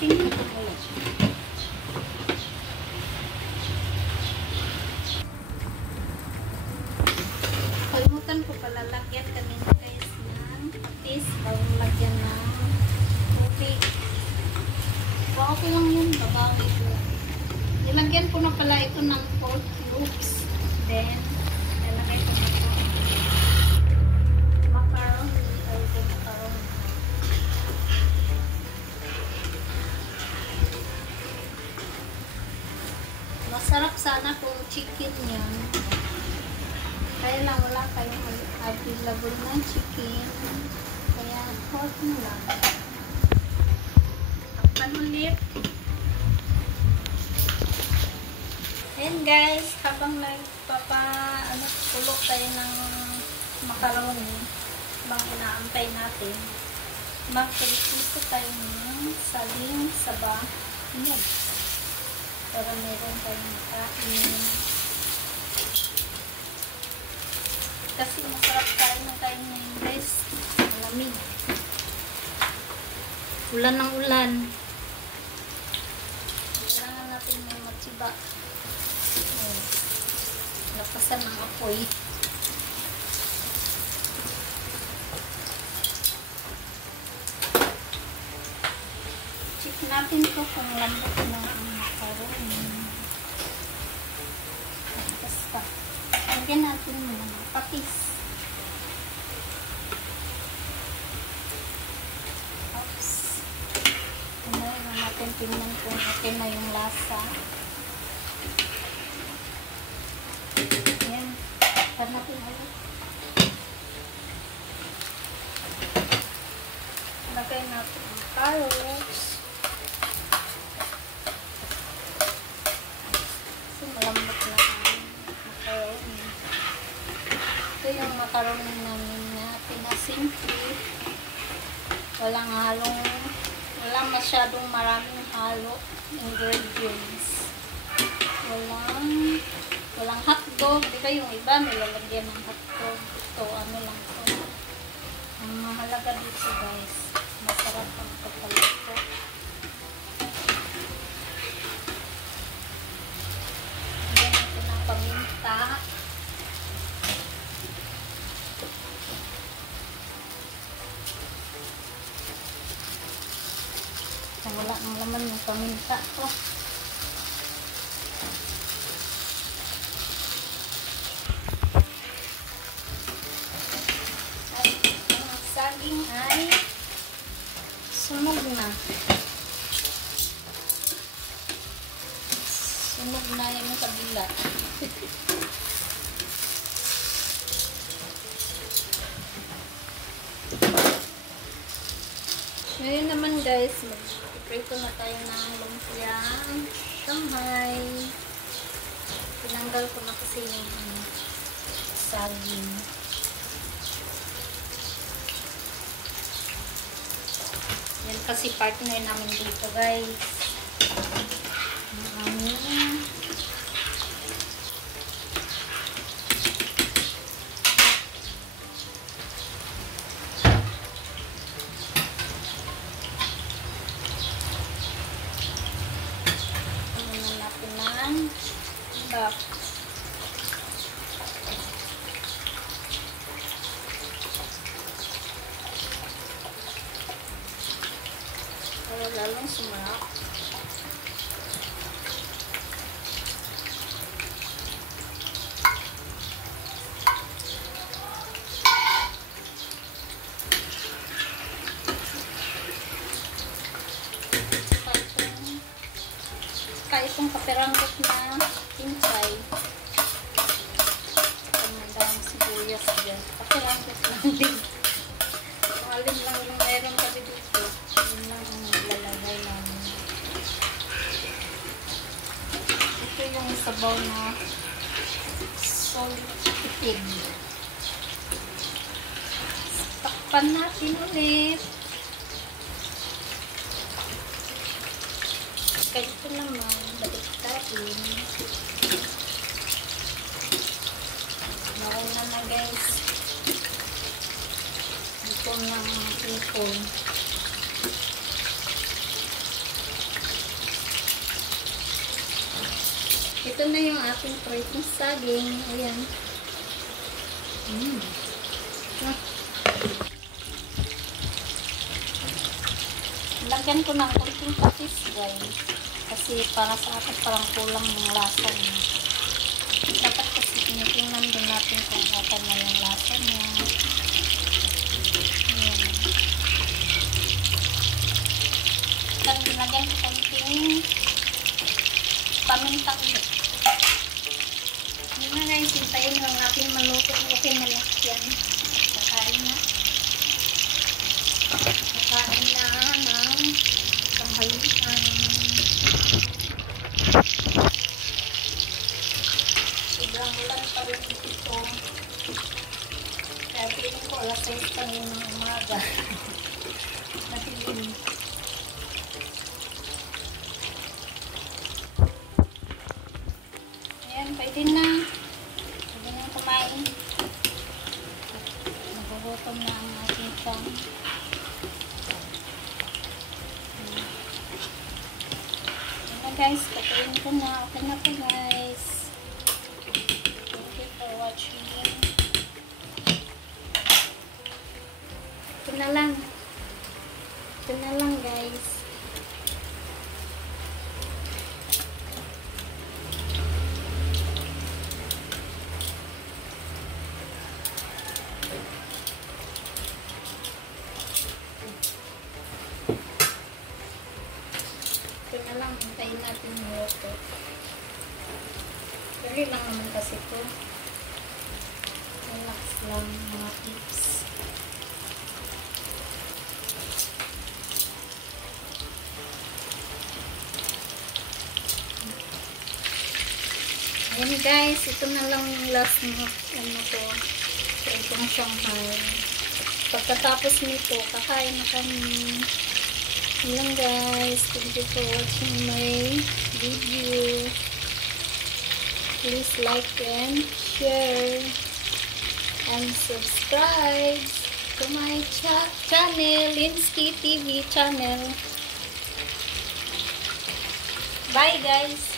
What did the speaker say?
Tingnan ko kayo. Kalimutan ko pala lagyan kanina guys ng patis bago lagyan ng tubig. So, okay lang yun. Babawi ko. Nilagyan ko na pala ito ng pork cubes. Then, nilagay ko na ito. Macaron. Nilagay ko macaron. Masarap sana kung chicken yan. Kaya lang wala kayong available na chicken. Kaya pork mo lang. Takpan ulit. And guys, habang tulok tayo ng macaroni, habang inaantay natin, magpilipiso tayo ng saling saba. Yan. Para meron tayong makain. Kasi masarap tayo ng time ngayon guys. Malamig. Ulan ng ulan. Kailangan natin may matsiba. Lapasan ng apoy. Check natin to kung lambot na ang macaroni. Basta. Lagyan natin ng patis. Oops. Tingnan natin kung okay na yung lasa. Ayan. Lagyan natin ulit. Lagay natin ang carrots. Kasi malambot na ang macaroni. Ito yung macaroni namin na pinasimple. Walang masyadong maraming halo ingredients. Walang hotdog. Di ba yung iba nilalagyan ng hotdog? Ito, ano lang ito. Ang mahalaga dito guys, masarap ang pagkaluto. Lagyan natin ng paminta. Wala nang laman yung paminta ko. Saging ay sunog na. Sunog na yung kabila. Ngayon naman guys, mag-prito na tayo ng lumpiang Shanghai. Tinanggal ko na kasi yung saging. Yan kasi partner namin dito guys. Bak. Para lalong sumarap. Kaya itong kaperanggot na pinchay. Ang sibuyas dyan. Kaperanggot lang din. Alin lang yung meron kasi dito. Yun lang ang lalagay namin. Ito yung sabaw na solid chicken. Takpan natin ulit. Kaya ito naman, baliktarin. Nauna na guys. Ito ng ipon. Ito na yung ating pritong saging. Ayan. Lagyan ko ng konting patis, guys. Kasi para sa akin parang kulang ng lasa niya. Dapat kasi tinitingnan din natin kung okay na yung lasa niya. Ayan. Lagyan ko konting paminta ulit. Yun na guys, hintayin lang natin maluto. Okay na lang yan. Kakain na. Kakain na ng tanghalian. Sobrang ulan pa rin ito. Kaya piling ko alas 6 kanina ng umaga. Matilim. Ayan, pwede na. Pwede na kumain. Nagugutom na ang ating pang. Guys, patayin ko na. Okay na po guys. Thank you for watching. Ito na lang. Ito na lang guys. Ito na lang, hintayin natin maluto. Dali lang naman kasi ito. Relax lang mga tips. Ayan guys, ito na lang yung last na ano ko. So, itong Shanghai. Pagkatapos nito, kakain na kami. Ayan guys, thank you for watching my video. Please like and share and subscribe to my channel, Linsky TV channel. Bye guys!